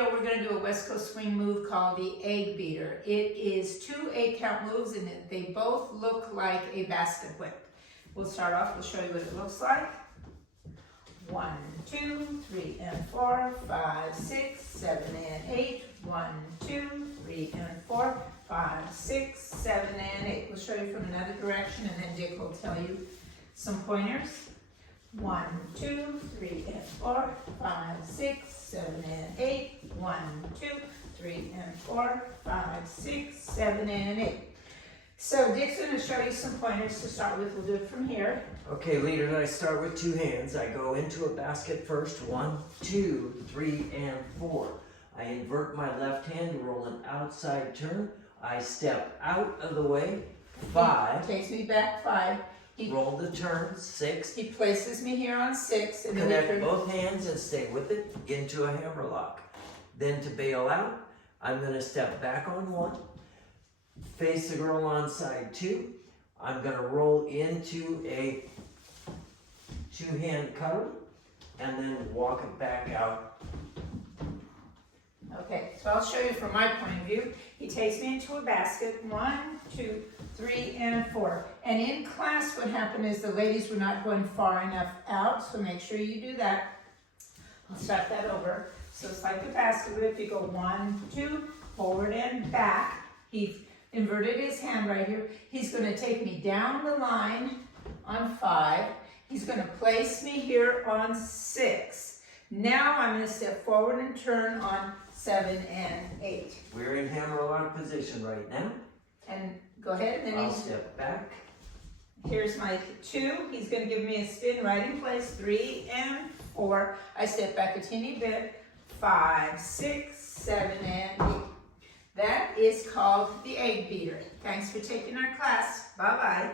video, we're going to do a West Coast swing move called the Eggbeater. It is 2 8-count moves, and they both look like a basket whip. We'll start off, we'll show you what it looks like. 1, 2, 3, and 4, 5, 6, 7, and 8. 1, 2, 3, and 4, 5, 6, 7, and 8. We'll show you from another direction, and then Dick will tell you some pointers. 1, 2, 3, and 4, 5, 6, 7, and 8. 1, 2, 3, and 4, 5, 6, 7, and 8. So Dick's going to show you some pointers to start with. We'll do it from here. Okay, leaders, I start with 2 hands. I go into a basket first. 1, 2, 3, and 4. I invert my left hand, roll an outside turn. I step out of the way. 5. Takes me back 5. Roll the turn. 6. He places me here on 6. And Connect then both hands and stay with it into a hammerlock. Then to bail out, I'm going to step back on 1. Face the girl on side 2. I'm going to roll into a 2-hand cutter and then walk it back out. Okay, so I'll show you from my point of view. He takes me into a basket. 1, 2, 3, and 4. And in class, what happened is the ladies were not going far enough out, so make sure you do that. I'll start that over. So it's like the basket whip. You go 1, 2, forward and back. He inverted his hand right here. He's going to take me down the line on 5. He's going to place me here on 6. Now I'm going to step forward and turn on 7 and 8. We're in hammerlock position right now. And go ahead. And then I'll step back. Here's my 2. He's going to give me a spin right in place. 3 and 4. I step back a teeny bit. 5, 6, 7, and 8. That is called the Eggbeater. Thanks for taking our class. Bye-bye.